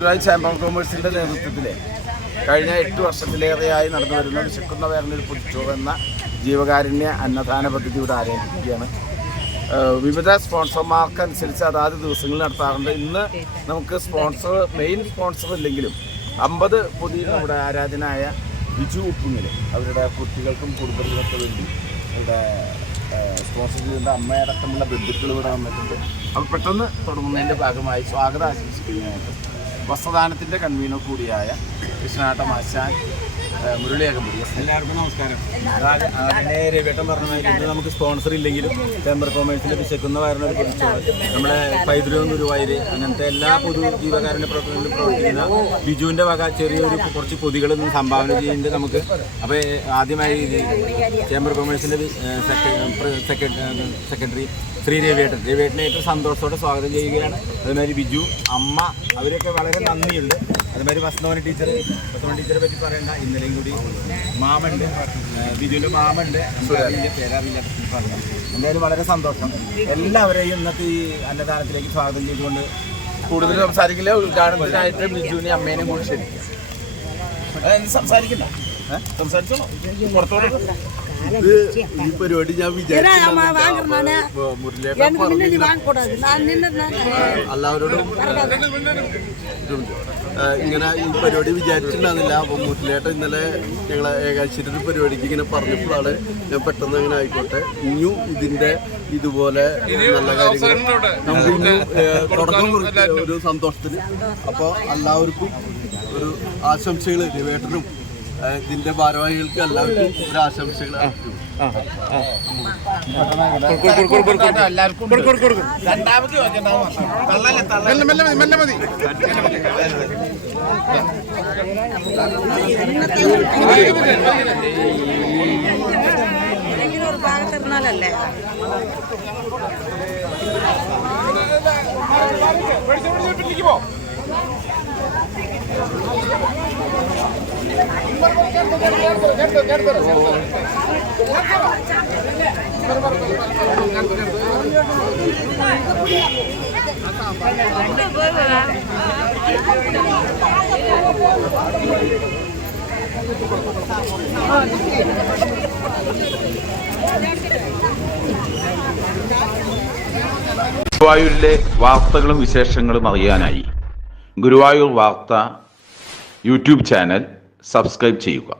Guruvayur chamber of കൊമേഴ്സിന്റെ നേതൃത്വത്തിൽ കഴിഞ്ഞ എട്ട് വർഷത്തിലേറെയായി നടന്നു വരുന്ന വിശക്കുന്ന വേർന്നിൽ പുതിച്ചോറ് എന്ന ജീവകാരുണ്യ അന്നദാന പദ്ധതി ഇവിടെ ആരംഭിക്കുകയാണ്. വിവിധ സ്പോൺസർമാർക്കനുസരിച്ച് അതാത് ദിവസങ്ങളിൽ നടത്താറുണ്ട്. ഇന്ന് നമുക്ക് സ്പോൺസർ മെയിൻ സ്പോൺസർ ഇല്ലെങ്കിലും അമ്പത് പൊതി നമ്മുടെ ആരാധനായ ബിജു ഉപ്പുങ്ങിൽ അവരുടെ കുട്ടികൾക്കും കുടുംബത്തിനൊക്കെ വേണ്ടി ഇവിടെ സ്പോൺസർ ചെയ്യുന്ന അമ്മയടക്കമുള്ള ബന്ധുക്കൾ ഇവിടെ വന്നിട്ടുണ്ട്. അവർ പെട്ടെന്ന് തുടങ്ങുന്നതിന്റെ ഭാഗമായി സ്വാഗതം ആശംസിക്കുന്നതിനായിട്ട് വസ്ത്രദാനത്തിന്റെ കൺവീനർ കൂടിയായ കൃഷ്ണാട്ട മാശാൻ ഏഹ് മുരളി എല്ലാവർക്കും നമസ്കാരം. അതിനെ രവിട്ടം രവിയേട്ടൻ പറഞ്ഞ നമുക്ക് സ്പോൺസർ ഇല്ലെങ്കിലും ചേംബർ കോമേഴ്സിൽ വിശക്കുന്ന വയറിനൊരു പൊതിച്ചോറ് നമ്മുടെ പൈതൃകം ഗുരുവായൂർ അങ്ങനത്തെ എല്ലാ പൊതു ജീവകാരുണ്യ പ്രവർത്തനങ്ങളിലും പ്രവർത്തിക്കുന്ന ബിജുവിന്റെ വക ചെറിയൊരു കുറച്ച് പൊതികൾ നിന്ന് സംഭാവന ചെയ്യുന്നുണ്ട് നമുക്ക്. അപ്പോൾ ആദ്യമായി ഇത് ചേംബർ കോമേഴ്സിന്റെ സെക്രട്ടറി ശ്രീ രവിയേട്ടൻ. രവിയേട്ടനെ ഏറ്റവും സന്തോഷത്തോടെ സ്വാഗതം ചെയ്യുകയാണ്. അതുമാതിരി ബിജു അമ്മ അവരൊക്കെ വളരെ നന്ദിയുണ്ട്. അതുമാതിരി വസന്തവന ടീച്ചർ വസന്തവന ടീച്ചറെ പറ്റി പറയണ്ട. ഇന്നലെയും കൂടി മാമുണ്ട് ബിജുവിന്റെ മാമുണ്ട് പേരറിയില്ല പറഞ്ഞു. എന്തായാലും വളരെ സന്തോഷം. എല്ലാവരെയും ഇന്നത്തെ ഈ അന്നദാനത്തിലേക്ക് സ്വാഗതം ചെയ്തുകൊണ്ട് കൂടുതൽ സംസാരിക്കില്ല. ഉദ്ഘാടനത്തിനായിട്ട് ബിജുവിനെ അമ്മേനെയും കൂടി ക്ഷണിക്കാം. ഏ, ഇനി സംസാരിക്കണ്ട ഏ? സംസാരിച്ചോളൂ പുറത്തോട്ട് இது ഈ പരിപാടി ഞാൻ ஏன்னா நம்ம வாங்குறோம் நானு മുരളിയേട്ടൻ எனக்கு முன்னாடி வாங்கக்கூடாது நான் நின்று എല്ലാവരോടും ഏഹ്, ഇങ്ങനെ ഈ പരിപാടി വിചാരിച്ചിട്ടുണ്ടായിരുന്നില്ല അപ്പോൾ മുരളിയേട്ടൻ ഇന്നലെ ഞങ്ങളെ ഏകാശിയുടെ പരിപാടിക്ക് ഇങ്ങനെ പറഞ്ഞപ്പോഴാണ് ഞാൻ പെട്ടെന്ന് അങ്ങനെ ആയിക്കോട്ടെ ഇനിയും ഇതിന്റെ ഇതുപോലെ നല്ല കാര്യങ്ങൾ നമുക്ക് ഇനിയും ഏഹ്, തുടക്കം കുറിച്ച് ഒരു സന്തോഷത്തിന് അപ്പോൾ എല്ലാവർക്കും ഒരു ആശംസകൾ രവേട്ടനും ഏഹ്, ഇതിന്റെ ഭാരവാഹികൾക്ക് എല്ലാവർക്കും ഒരു ആശംസകൾ ഒരു ഗുരുവായൂരിലെ വാർത്തകളും വിശേഷങ്ങളും അറിയാനായി ഗുരുവായൂർ വാർത്ത യൂട്യൂബ് ചാനൽ സബ്സ്ക്രൈബ് ചെയ്യുക.